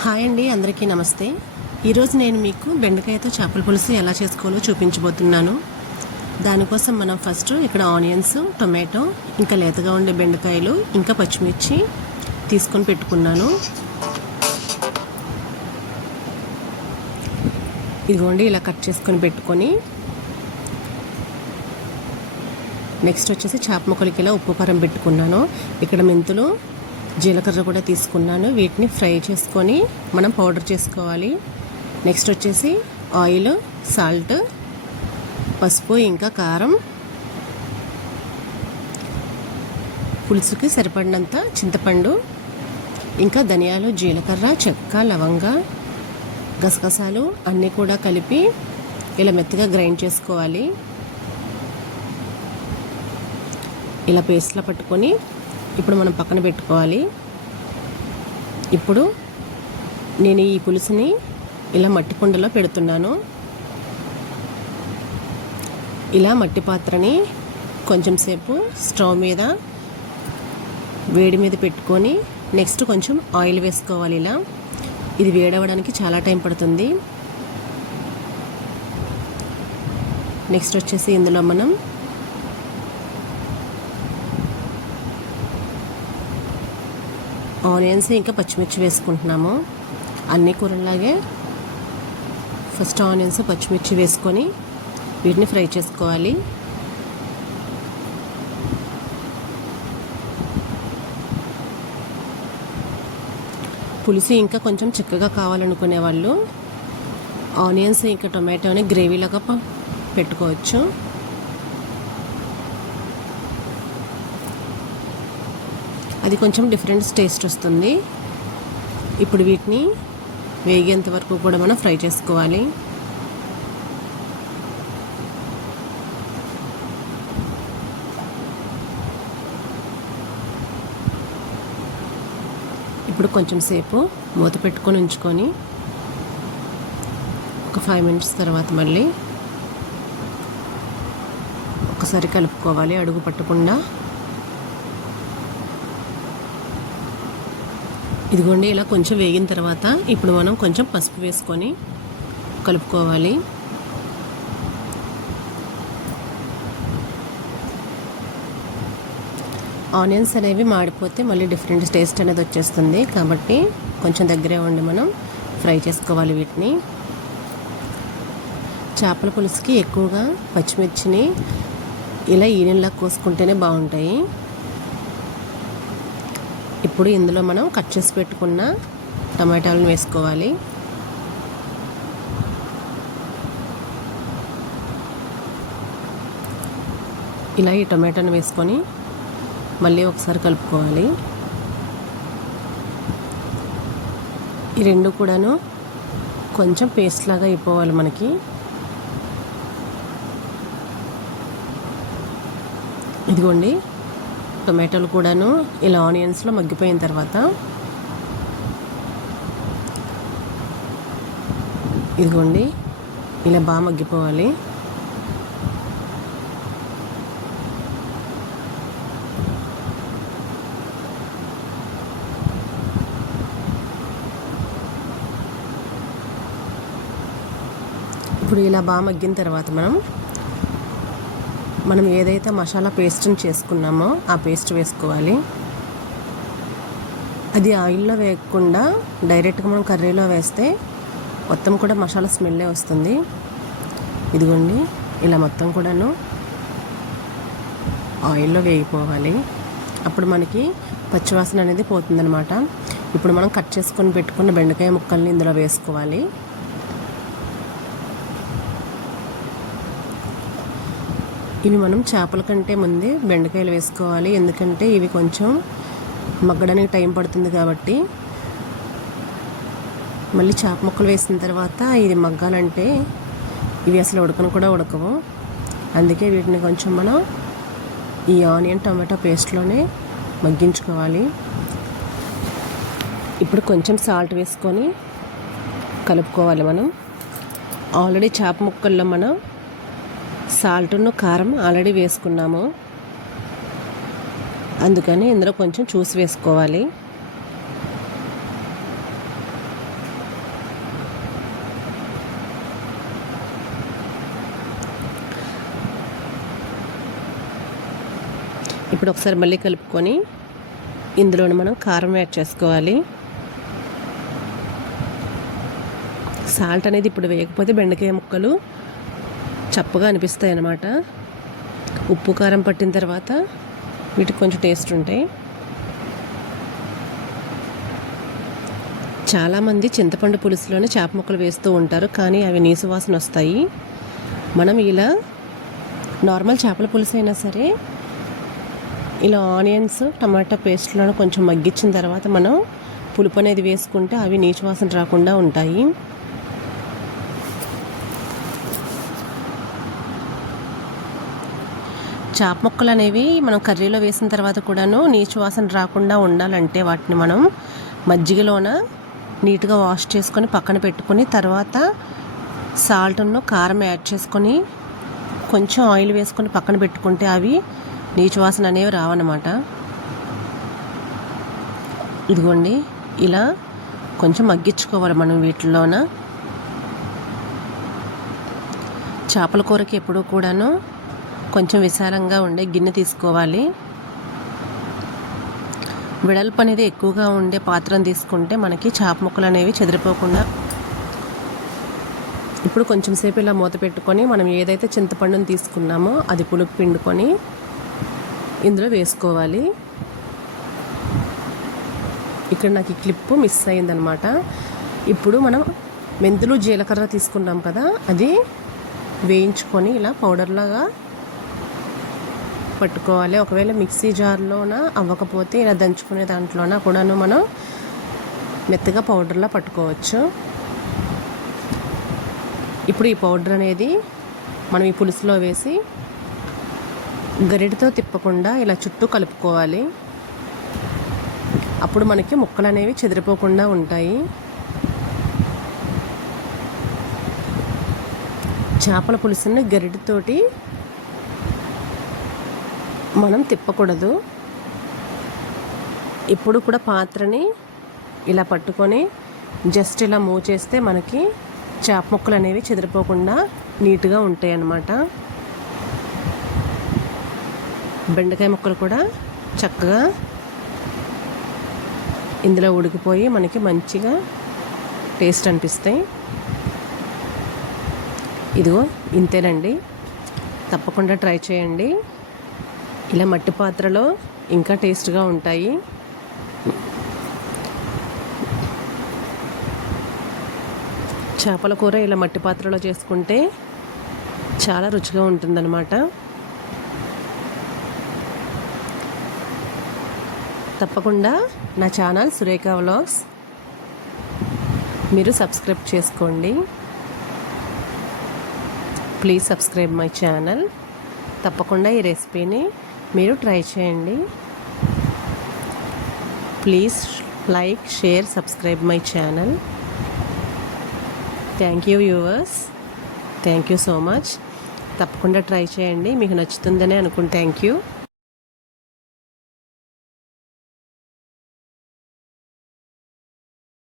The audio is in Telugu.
హాయ్ అండి, అందరికీ నమస్తే. ఈరోజు నేను మీకు బెండకాయతో చేపల పులుసు ఎలా చేసుకోవాలో చూపించబోతున్నాను. దానికోసం మనం ఫస్ట్ ఇక్కడ ఆనియన్స్, టొమాటో, ఇంకా లేతగా ఉండే బెండకాయలు, ఇంకా పచ్చిమిర్చి తీసుకొని పెట్టుకున్నాను. ఇదిగోండి ఇలా కట్ చేసుకొని పెట్టుకొని నెక్స్ట్ వచ్చేసి చేప ముక్కలకి ఇలా ఉప్పు కారం పెట్టుకున్నాను. ఇక్కడ మెంతులు, జీలకర్ర కూడా తీసుకున్నాను. వీటిని ఫ్రై చేసుకొని మనం పౌడర్ చేసుకోవాలి. నెక్స్ట్ వచ్చేసి ఆయిల్, సాల్ట్, పసుపు, ఇంకా కారం, పులుసుకి సరిపడినంత చింతపండు, ఇంకా ధనియాలు, జీలకర్ర, చెక్క, లవంగ, గసగసాలు అన్నీ కూడా కలిపి ఇలా మెత్తగా గ్రైండ్ చేసుకోవాలి. ఇలా పేస్ట్లా పట్టుకొని ఇప్పుడు మనం పక్కన పెట్టుకోవాలి. ఇప్పుడు నేను ఈ పులుసుని ఇలా మట్టి కుండలో పెడుతున్నాను. ఇలా మట్టి పాత్రని కొంచెం సేపు స్టవ్ మీద వేడి మీద పెట్టుకొని నెక్స్ట్ కొంచెం ఆయిల్ వేసుకోవాలి. ఇలా ఇది వేడవడానికి చాలా టైం పడుతుంది. నెక్స్ట్ వచ్చేసి ఇందులో మనం ఆనియన్స్ ఇంకా పచ్చిమిర్చి వేసుకుంటున్నాము. అన్ని కూరలాగే ఫస్ట్ ఆనియన్స్, పచ్చిమిర్చి వేసుకొని వీటిని ఫ్రై చేసుకోవాలి. పులుసు ఇంకా కొంచెం చిక్కగా కావాలనుకునే వాళ్ళు ఆనియన్స్ ఇంకా టొమాటోని గ్రేవీలాగా పెట్టుకోవచ్చు. అది కొంచెం డిఫరెంట్ టేస్ట్ వస్తుంది. ఇప్పుడు వీటిని వేగేంత వరకు కూడా మనం ఫ్రై చేసుకోవాలి. ఇప్పుడు కొంచెం సేపు మూత పెట్టుకొని ఉంచుకొని ఒక 5 minutes తర్వాత మళ్ళీ ఒకసారి కలుపుకోవాలి, అడుగు పట్టకుండా. ఇదిగోండి ఇలా కొంచెం వేగిన తర్వాత ఇప్పుడు మనం కొంచెం పసుపు వేసుకొని కలుపుకోవాలి. ఆనియన్స్ అనేవి మాడిపోతే మళ్ళీ డిఫరెంట్ టేస్ట్ అనేది వచ్చేస్తుంది. కాబట్టి కొంచెం దగ్గరే ఉండి మనం ఫ్రై చేసుకోవాలి వీటిని. చేపల పులుసుకి ఎక్కువగా పచ్చిమిర్చిని ఇలా ఈనెల్లా కోసుకుంటేనే బాగుంటాయి. ఇప్పుడు ఇందులో మనం కట్ చేసి పెట్టుకున్న టమాటాలను వేసుకోవాలి. ఇలా ఈ టమాటాను వేసుకొని మళ్ళీ ఒకసారి కలుపుకోవాలి. ఈ రెండు కూడాను కొంచెం పేస్ట్ లాగా అయిపోవాలి మనకి. ఇదిగోండి టొమాటోలు కూడాను ఇలా ఆనియన్స్లో మగ్గిపోయిన తర్వాత ఇదిగోండి ఇలా బాగా మగ్గిపోవాలి. ఇప్పుడు ఇలా బాగా మగ్గిన తర్వాత మనం ఏదైతే మసాలా పేస్ట్ని చేసుకున్నామో ఆ పేస్ట్ వేసుకోవాలి. అది ఆయిల్లో వేయకుండా డైరెక్ట్గా మనం కర్రీలో వేస్తే మొత్తం కూడా మసాలా స్మెల్లే వస్తుంది. ఇదిగోండి ఇలా మొత్తం కూడాను ఆయిల్లో వేగిపోవాలి. అప్పుడు మనకి పచ్చివాసన అనేది పోతుందన్నమాట. ఇప్పుడు మనం కట్ చేసుకొని పెట్టుకున్న బెండకాయ ముక్కల్ని ఇందులో వేసుకోవాలి. ఇవి మనం చేపల కంటే ముందే బెండకాయలు వేసుకోవాలి. ఎందుకంటే ఇవి కొంచెం మగ్గడానికి టైం పడుతుంది కాబట్టి. మళ్ళీ చేప ముక్కలు వేసిన తర్వాత ఇది మగ్గాలంటే ఇవి అసలు ఉడకను కూడా ఉడకవు. అందుకే వీటిని కొంచెం మనం ఈ ఆనియన్ టమాటో పేస్ట్లోనే మగ్గించుకోవాలి. ఇప్పుడు కొంచెం సాల్ట్ వేసుకొని కలుపుకోవాలి. మనం ఆల్రెడీ చేప ముక్కల్లో మనం సాల్ట్ను కారం ఆల్రెడీ వేసుకున్నాము. అందుకని ఇందులో కొంచెం చూసి వేసుకోవాలి. ఇప్పుడు ఒకసారి మళ్ళీ కలుపుకొని ఇందులోనే మనం కారం యాడ్ చేసుకోవాలి. సాల్ట్ అనేది ఇప్పుడు వేయకపోతే బెండకాయ ముక్కలు చప్పగా అనిపిస్తాయి అన్నమాట. ఉప్పు కారం పట్టిన తర్వాత వీటికి కొంచెం టేస్ట్ ఉంటాయి. చాలామంది చింతపండు పులుసులోనే చేప ముక్కలు వేస్తూ ఉంటారు, కానీ అవి నీసు వాసన వస్తాయి. మనం ఇలా నార్మల్ చేపల పులుసు అయినా సరే ఇలా ఆనియన్స్ టమాటా పేస్ట్లను కొంచెం మగ్గించిన తర్వాత మనం పులుపు అనేది వేసుకుంటే అవి నీచు వాసన రాకుండా ఉంటాయి. చేప ముక్కలు అనేవి మనం కర్రీలో వేసిన తర్వాత కూడాను నీచు వాసన రాకుండా ఉండాలంటే వాటిని మనం మజ్జిగలోన నీట్గా వాష్ చేసుకొని పక్కన పెట్టుకొని తర్వాత సాల్ట్ను కారం యాడ్ చేసుకొని కొంచెం ఆయిల్ వేసుకొని పక్కన పెట్టుకుంటే అవి నీచు వాసన అనేవి రావన్నమాట. ఇదిగోండి ఇలా కొంచెం మగ్గించుకోవాలి మనం వీటిలోన. చేపల కూరకి ఎప్పుడూ కూడాను కొంచెం విశాలంగా ఉండే గిన్నె తీసుకోవాలి. వెడల్పు అనేది ఎక్కువగా ఉండే పాత్రను తీసుకుంటే మనకి చేప ముక్కలు అనేవి చెదిరిపోకుండా. ఇప్పుడు కొంచెం సేపు ఇలా మూత పెట్టుకొని మనం ఏదైతే చింతపండుని తీసుకున్నామో అది పులుపు పిండుకొని ఇందులో వేసుకోవాలి. ఇక్కడ నాకు ఈ క్లిప్పు మిస్ అయిందనమాట. ఇప్పుడు మనం మెంతులు జీలకర్ర తీసుకున్నాం కదా, అది వేయించుకొని ఇలా పౌడర్లాగా పట్టుకోవాలి. ఒకవేళ మిక్సీ జార్లోన అవ్వకపోతే ఇలా దంచుకునే దాంట్లోన కూడాను మనం మెత్తగా పౌడర్లా పట్టుకోవచ్చు. ఇప్పుడు ఈ పౌడర్ అనేది మనం ఈ పులుసులో వేసి గరిటతో తిప్పకుండా ఇలా చుట్టూ కలుపుకోవాలి. అప్పుడు మనకి ముక్కలు అనేవి చెదిరిపోకుండా ఉంటాయి. చేపల పులుసుని గరిటతోటి మనం తిప్పకూడదు. ఇప్పుడు కూడా పాత్రని ఇలా పట్టుకొని జస్ట్ ఇలా మూవ్ చేస్తే మనకి చేప ముక్కలు అనేవి చెదిరిపోకుండా నీట్గా ఉంటాయి అన్నమాట. బెండకాయ ముక్కలు కూడా చక్కగా ఇందులో ఉడికిపోయి మనకి మంచిగా టేస్ట్ అనిపిస్తాయి. ఇదిగో ఇంతేనండి, తప్పకుండా ట్రై చేయండి. ఇలా మట్టి పాత్రలో ఇంకా టేస్ట్గా ఉంటాయి. చేపల కూర ఇలా మట్టి పాత్రలో చేసుకుంటే చాలా రుచిగా ఉంటుందన్నమాట. తప్పకుండా నా ఛానల్ సురేఖ వ్లాగ్స్ మీరు సబ్స్క్రైబ్ చేసుకోండి. Please subscribe my channel. తప్పకుండా ఈ రెసిపీని మీరు ట్రై చేయండి. Please like, share, subscribe my channel. Thank you viewers, thank you so much. తప్పకుండా ట్రై చేయండి, మీకు నచ్చుతుందని అనుకుంటే. Thank you.